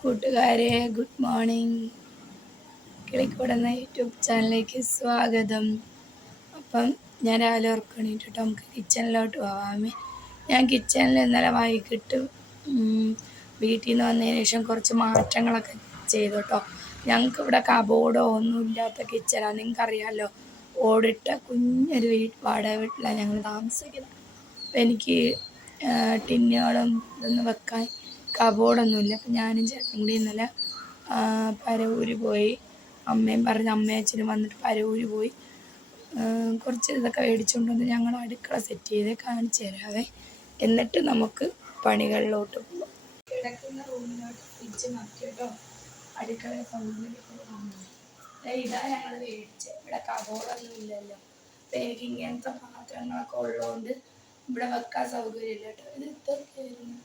കൂട്ടുകാരെ good morning. കിളിക്കൂടുന്ന YouTube ചാനലിലേക്ക് സ്വാഗതം. അപ്പം ഞാൻ രാവിലെ ഉറക്കണിട്ട് കേട്ടോ, നമുക്ക് കിച്ചണിലോട്ട് പോവാമേ. ഞാൻ കിച്ചണിൽ ഇന്നലെ വൈകിട്ട് വീട്ടിൽ നിന്ന് വന്നതിന് ശേഷം കുറച്ച് മാറ്റങ്ങളൊക്കെ ചെയ്തു കേട്ടോ. ഞങ്ങൾക്ക് ഇവിടെ കബോർഡോ ഒന്നും ഇല്ലാത്ത കിച്ചണാണ്. നിങ്ങൾക്കറിയാമല്ലോ, ഓടിട്ട കുഞ്ഞൊരു വാടക വീട്ടിലാണ് ഞങ്ങൾ താമസിക്കുന്നത്. അപ്പം എനിക്ക് ടിന്നുകളും ഇതൊന്നും വെക്കാൻ കബോർഡൊന്നുമില്ല. അപ്പം ഞാനും ചേട്ടനും കൂടി ഇന്നലെ പരവൂര് പോയി. അമ്മയും പറഞ്ഞ് അമ്മയും അച്ഛനും വന്നിട്ട് പരവൂര് പോയി കുറച്ച് ഇതൊക്കെ മേടിച്ചുകൊണ്ട് വന്ന് ഞങ്ങൾ അടുക്കള സെറ്റ് ചെയ്ത് കാണിച്ചു തരാവേ. എന്നിട്ട് നമുക്ക് പണികളിലോട്ട് പോകാം. കിടക്കുന്ന റൂമിലോട്ട് ഫ്രിഡ്ജ് മാറ്റി കേട്ടോ. അടുക്കള ഇതാ ഞങ്ങൾ മേടിച്ചത്. ഇവിടെ കബോർഡൊന്നും ഇല്ലല്ലോ. അപ്പം എനിക്ക് ഇങ്ങനത്തെ പാത്രങ്ങളൊക്കെ ഉള്ളതുകൊണ്ട് ഇവിടെ വെക്കാൻ സൗകര്യമില്ല കേട്ടോ. ഇത് ഇത്രയായിരുന്നു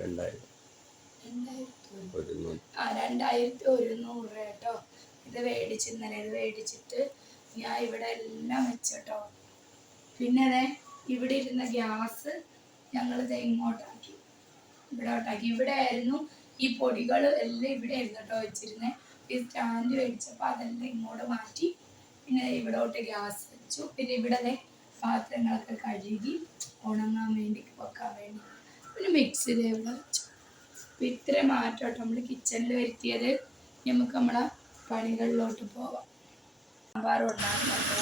2100 കേട്ടോ. ഇത് മേടിച്ച് ഇന്നലെ ഇത് മേടിച്ചിട്ട് ഞാൻ ഇവിടെ എല്ലാം വെച്ചോട്ടോ. പിന്നെ അതെ ഇവിടെ ഇരുന്ന ഗ്യാസ് ഞങ്ങളിത് ഇങ്ങോട്ടാക്കി, ഇവിടോട്ടാക്കി. ഇവിടെ ആയിരുന്നു ഈ പൊടികൾ എല്ലാം ഇവിടെ ആയിരുന്നു കേട്ടോ വെച്ചിരുന്നത്. ഈ സ്റ്റാൻഡ് മേടിച്ചപ്പോൾ അതെല്ലാം ഇങ്ങോട്ട് മാറ്റി. പിന്നെ ഇവിടോട്ട് ഗ്യാസ് വെച്ചു. പിന്നെ ഇവിടെ പാത്രങ്ങളൊക്കെ കഴുകി ഉണങ്ങാൻ വേണ്ടി വെക്കാൻ വേണ്ടി പിന്നെ മിക്സിയിൽ ഇവിടെ വെച്ചു. അപ്പം ഇത്ര മാറ്റോട്ടോ നമ്മൾ കിച്ചണിൽ വരുത്തിയത്. നമുക്ക് നമ്മളെ പണികളിലോട്ട് പോവാം. സാമ്പാർ ഉണ്ടാകുന്നുണ്ടോ,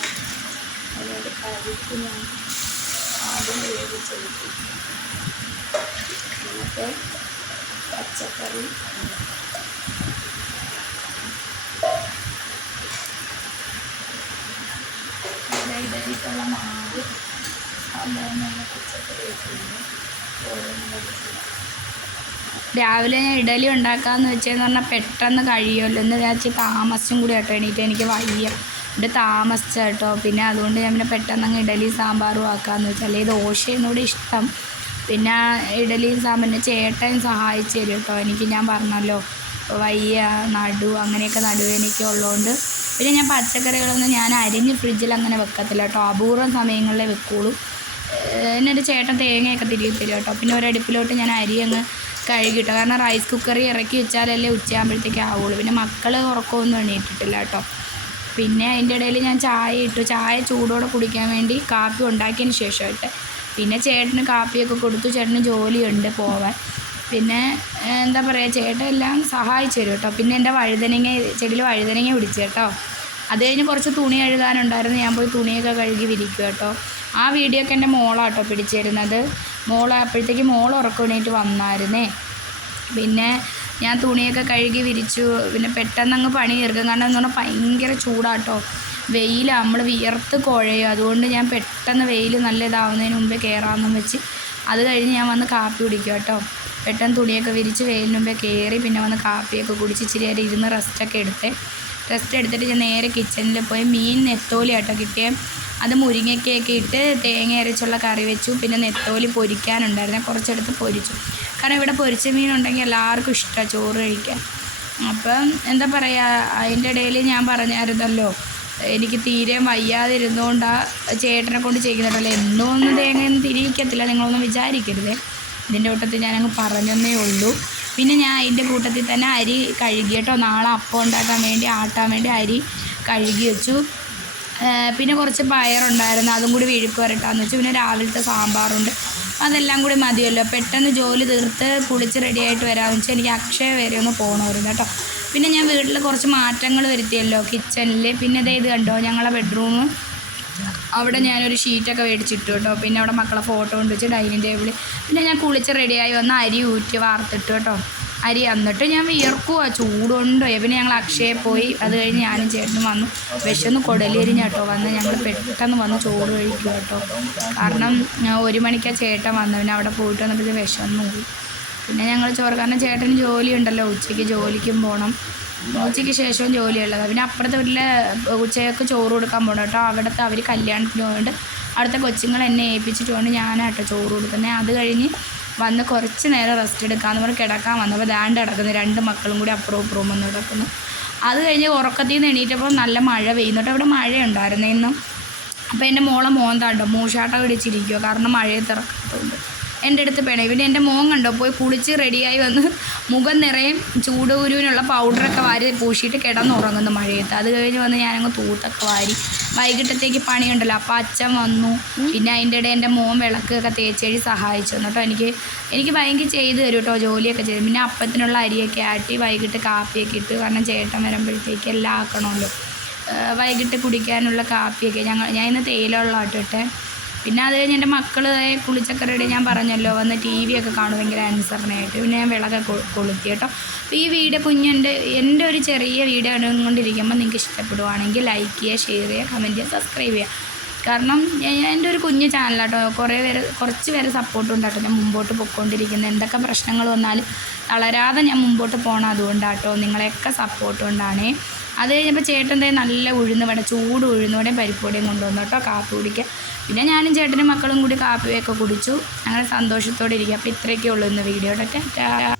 അതുകൊണ്ട് പരിപ്പ് ഞാൻ ആദ്യം വേവിച്ചെടുത്തു. എന്നിട്ട് പച്ചക്കറി ഇഡലിക്കുള്ള മാവ് സാമ്പാറിനുള്ള പച്ചക്കറി വെക്കുന്നു. രാവിലെ ഞാൻ ഇഡലി ഉണ്ടാക്കാമെന്ന് വെച്ചതെന്ന് പറഞ്ഞാൽ പെട്ടെന്ന് കഴിയുമല്ലോ എന്ന് വിചാരിച്ച് താമസിച്ചും കൂടി കേട്ടോ എണീറ്റ്. എനിക്ക് വയ്യ, ഇവിടെ താമസിച്ച കേട്ടോ. പിന്നെ അതുകൊണ്ട് ഞാൻ പിന്നെ പെട്ടെന്ന് അങ്ങ് ഇഡലി സാമ്പാറും ആക്കാമെന്ന് വെച്ചാൽ. അല്ലെങ്കിൽ ദോശയെന്നൂടെ ഇഷ്ടം. പിന്നെ ഇഡലിയും സാമ്പാറിന് ചേട്ടൻ സഹായിച്ചു തരും കേട്ടോ. എനിക്ക് ഞാൻ പറഞ്ഞല്ലോ വയ്യ, അങ്ങനെയൊക്കെ നടുവേനൊക്കെ ഉള്ളതുകൊണ്ട്. പിന്നെ ഞാൻ പച്ചക്കറികളൊന്നും ഞാൻ അരിഞ്ഞ് ഫ്രിഡ്ജിൽ അങ്ങനെ വെക്കത്തില്ല കേട്ടോ. അപൂർവം സമയങ്ങളിലേ വെക്കുള്ളൂ. എന്നിട്ട് ചേട്ടൻ തേങ്ങയൊക്കെ തിരികെ തരും കേട്ടോ. പിന്നെ ഒരടുപ്പിലോട്ട് ഞാൻ അരി അങ്ങ് കഴുകിട്ടോ. കാരണം റൈസ് കുക്കറിൽ ഇറക്കി വെച്ചാലല്ലേ ഉച്ചയാകുമ്പോഴത്തേക്ക് ആവുള്ളൂ. പിന്നെ മക്കൾ ഉറക്കമൊന്നും എണീറ്റിട്ടില്ല കേട്ടോ. പിന്നെ അതിൻ്റെ ഇടയിൽ ഞാൻ ചായ ഇട്ടു. ചായ ചൂടോടെ കുടിക്കാൻ വേണ്ടി കാപ്പി ഉണ്ടാക്കിയതിന് ശേഷമായിട്ട്. പിന്നെ ചേട്ടന് കാപ്പിയൊക്കെ കൊടുത്തു. ചേട്ടന് ജോലിയുണ്ട് പോവാൻ. പിന്നെ എന്താ പറയുക, ചേട്ടൻ എല്ലാം സഹായിച്ചു തരും കേട്ടോ. പിന്നെ എൻ്റെ ചെടിയിൽ വഴുതനങ്ങ പിടിച്ചു കേട്ടോ. അത് കഴിഞ്ഞ് കുറച്ച് തുണി കഴുകാനുണ്ടായിരുന്നു. ഞാൻ പോയി തുണിയൊക്കെ കഴുകി വിരിക്കുക കേട്ടോ. ആ വീഡിയോ ഒക്കെ എൻ്റെ മോളാട്ടോ പിടിച്ചു തരുന്നത്. അപ്പോഴത്തേക്ക് മോൾ ഉറക്കണേറ്റ് വന്നായിരുന്നേ. പിന്നെ ഞാൻ തുണിയൊക്കെ കഴുകി വിരിച്ചു. പിന്നെ പെട്ടെന്ന് അങ്ങ് പണി തീർക്കും. കാരണം എന്ന് പറഞ്ഞാൽ ഭയങ്കര ചൂടാട്ടോ. വെയിലാണ്, നമ്മൾ വിയർത്ത് കുഴയും. അതുകൊണ്ട് ഞാൻ പെട്ടെന്ന് വെയിൽ നല്ല ഇതാവുന്നതിന് മുമ്പേ കയറാമെന്നും വെച്ച് അത് കഴിഞ്ഞ് ഞാൻ വന്ന് കാപ്പി കുടിക്കും കേട്ടോ. പെട്ടെന്ന് തുണിയൊക്കെ വിരിച്ച് വെയിലിന് മുമ്പേ കയറി പിന്നെ വന്ന് കാപ്പിയൊക്കെ കുടിച്ച് ഇച്ചിരി നേരം ഇരുന്ന് റെസ്റ്റ് എടുത്തിട്ട് ഞാൻ നേരെ കിച്ചണിൽ പോയി മീൻ നെത്തോലി ആട്ടോ കിട്ടിയേ. അത് മുരിങ്ങയ്ക്കൊക്കെ ഇട്ട് തേങ്ങ അരച്ചുള്ള കറി വെച്ചു. പിന്നെ നെത്തോലി പൊരിക്കാനുണ്ടായിരുന്നു, കുറച്ചെടുത്ത് പൊരിച്ചു. കാരണം ഇവിടെ പൊരിച്ച മീനുണ്ടെങ്കിൽ എല്ലാവർക്കും ഇഷ്ടമാണ് ചോറ് കഴിക്കാൻ. അപ്പം എന്താ പറയുക, അതിൻ്റെ ഇടയിൽ ഞാൻ പറഞ്ഞായിരുന്നല്ലോ എനിക്ക് തീരെ വയ്യാതിരുന്നുകൊണ്ടാണ് ചേട്ടനെ കൊണ്ട് ചെയ്യുന്നുണ്ടല്ലോ. എന്നും ഒന്നും തേങ്ങയൊന്നും തിരിയിക്കത്തില്ല, നിങ്ങളൊന്നും വിചാരിക്കരുത്. ഇതിൻ്റെ കൂട്ടത്തിൽ ഞാനങ്ങ് പറഞ്ഞതേ ഉള്ളൂ. പിന്നെ ഞാൻ അതിൻ്റെ കൂട്ടത്തിൽ തന്നെ അരി കഴുകി കേട്ടോ. നാളെ അപ്പം ഉണ്ടാക്കാൻ വേണ്ടി ആട്ടാൻ വേണ്ടി അരി കഴുകി വെച്ചു. പിന്നെ കുറച്ച് പയറുണ്ടായിരുന്നു, അതും കൂടി വിഴുക്ക് വരട്ടാന്ന് വെച്ചു. പിന്നെ രാവിലത്തെ സാമ്പാറുണ്ട്, അതെല്ലാം കൂടി മതിയല്ലോ. പെട്ടെന്ന് ജോലി തീർത്ത് കുളിച്ച് റെഡിയായിട്ട് വരാമെന്ന് വെച്ചാൽ എനിക്ക് അക്ഷയ വരെ ഒന്ന് പോകണമായിരുന്നു കേട്ടോ. പിന്നെ ഞാൻ വീട്ടിൽ കുറച്ച് മാറ്റങ്ങൾ വരുത്തിയല്ലോ കിച്ചണിൽ. പിന്നെ ഇത് കണ്ടോ, ഞങ്ങളെ ബെഡ്റൂം അവിടെ ഞാനൊരു ഷീറ്റൊക്കെ മേടിച്ചിട്ടു കേട്ടോ. പിന്നെ അവിടെ മക്കളെ ഫോട്ടോ കൊണ്ട് വെച്ച് ഡൈനിങ് ടേബിൾ. പിന്നെ ഞാൻ കുളിച്ച് റെഡിയായി വന്ന് അരി ഊറ്റി വാർത്തിട്ടു കേട്ടോ. അരി എന്നിട്ട് ഞാൻ വിയർക്കുക, ചൂടുണ്ടോ. പിന്നെ ഞങ്ങൾ അക്ഷയെ പോയി. അത് കഴിഞ്ഞ് ഞാനും ചേട്ടനും വന്നു. വിശന്ന് കൊടലേരിഞ്ഞ കേട്ടോ വന്ന്. ഞങ്ങൾ പെട്ടെന്ന് വന്ന് ചോറ് കഴിക്കുക കേട്ടോ. കാരണം 1 മണിക്കാണ് ചേട്ടൻ വന്നു. പിന്നെ അവിടെ പോയിട്ട് വന്നപ്പോൾ വിശന്നു പോയി. പിന്നെ ഞങ്ങൾ ചോറ്, കാരണം ചേട്ടന് ജോലിയുണ്ടല്ലോ, ഉച്ചയ്ക്ക് ജോലിക്കും പോകണം. ഉച്ചയ്ക്ക് ശേഷവും ജോലിയുള്ളത്. പിന്നെ അപ്പുറത്തെ വീട്ടിൽ ഉച്ചയ്ക്ക് ചോറ് കൊടുക്കാൻ പോകണം കേട്ടോ. അവിടുത്തെ അവർ കല്യാണത്തിന് പോയിട്ട് അവിടുത്തെ കൊച്ചുങ്ങൾ എന്നെ ഏൽപ്പിച്ചിട്ട് കൊണ്ട് ഞാനാട്ടോ ചോറ് കൊടുക്കുന്നത്. അത് കഴിഞ്ഞ് വന്ന് കുറച്ച് നേരം റെസ്റ്റ് എടുക്കാമെന്ന് പറഞ്ഞ് കിടക്കാൻ വന്നപ്പോൾ ദാണ്ട് കിടക്കുന്നു 2 മക്കളും കൂടി അപ്പുറവും ഇപ്പുറവും വന്ന് കിടക്കുന്നു. അത് കഴിഞ്ഞ് ഉറക്കത്തിൽ നിന്ന് എണീറ്റപ്പോൾ നല്ല മഴ പെയ്യുന്നുണ്ട്. ഇവിടെ മഴയുണ്ടായിരുന്നു ഇന്നും. അപ്പോൾ എൻ്റെ മോന്താണ്ടോ മൂഷാട്ടം പിടിച്ചിരിക്കുമോ, കാരണം മഴയത്ത് ഇറക്കത്തുണ്ട്. എൻ്റെ അടുത്ത് പിണയും. പിന്നെ എൻ്റെ മോൻ കണ്ടോ പോയി കുളിച്ച് റെഡിയായി വന്ന് മുഖം നിറയും ചൂടുകുരുവിനുള്ള പൗഡറൊക്കെ വാരി പൂശിയിട്ട് കിടന്നുറങ്ങുന്നു മഴയത്ത്. അത് കഴിഞ്ഞ് വന്ന് ഞാനങ്ങ് തൂത്തൊക്കെ വാരി വൈകിട്ടത്തേക്ക് പണിയുണ്ടല്ലോ. അപ്പോൾ അച്ഛൻ വന്നു. പിന്നെ അതിൻ്റെ ഇടയിൽ എൻ്റെ മോൻ വിളക്കൊക്കെ തേച്ചെഴി സഹായിച്ചു കേട്ടോ. എനിക്ക് ഭയങ്കര ചെയ്ത് തരും കേട്ടോ ജോലിയൊക്കെ ചെയ്തു. പിന്നെ അപ്പത്തിനുള്ള അരിയൊക്കെ ആട്ടി വൈകിട്ട് കാപ്പിയൊക്കെ ഇട്ട്, കാരണം ചേട്ടൻ വരുമ്പോഴത്തേക്ക് എല്ലാം ആക്കണമല്ലോ. വൈകിട്ട് കുടിക്കാനുള്ള കാപ്പിയൊക്കെ ഞാൻ ഇന്ന് തേയിലുള്ള ഇട്ടിട്ടെ. പിന്നെ അത് കഴിഞ്ഞ് എൻ്റെ മക്കൾ കുളിച്ചൊക്കെ റെഡി, ഞാൻ പറഞ്ഞല്ലോ വന്ന് ടി വി ഒക്കെ കാണും ഭയങ്കര അനുസരണയായിട്ട്. പിന്നെ ഞാൻ വിളകൊക്കെ കൊളുത്തി കേട്ടോ. അപ്പോൾ ഈ വീഡിയോ എൻ്റെ ഒരു ചെറിയ വീഡിയോ കണ്ടുകൊണ്ടിരിക്കുമ്പോൾ നിങ്ങൾക്ക് ഇഷ്ടപ്പെടുവാണെങ്കിൽ ലൈക്ക് ചെയ്യുക, ഷെയർ ചെയ്യുക, കമൻറ്റ് ചെയ്യുക, സബ്സ്ക്രൈബ് ചെയ്യുക. കാരണം എൻ്റെ ഒരു കുഞ്ഞ് ചാനലാട്ടോ, കുറച്ച് പേര് സപ്പോർട്ട് ഉണ്ടാട്ടോ ഞാൻ മുമ്പോട്ട് പൊയ്ക്കൊണ്ടിരിക്കുന്നത്. എന്തൊക്കെ പ്രശ്നങ്ങൾ വന്നാലും തളരാതെ ഞാൻ മുമ്പോട്ട് പോകണം. അതുകൊണ്ടാട്ടോ നിങ്ങളെയൊക്കെ സപ്പോർട്ട് കൊണ്ടാണേ. അത് കഴിഞ്ഞപ്പോൾ ചേട്ടൻ നല്ല ഉഴുന്നുവട, ചൂട് ഉഴുന്നുവടയും പരിപ്പുവടയും കൊണ്ടുവന്നു കേട്ടോ കാപ്പി കുടിക്കുക. പിന്നെ ഞാനും ചേട്ടനും മക്കളും കൂടി കാപ്പിയൊക്കെ കുടിച്ചു. അങ്ങനെ സന്തോഷത്തോടെ ഇരിക്കുക. അപ്പോൾ ഇത്രയൊക്കെ ഉള്ളൂ ഇന്ന് വീഡിയോ.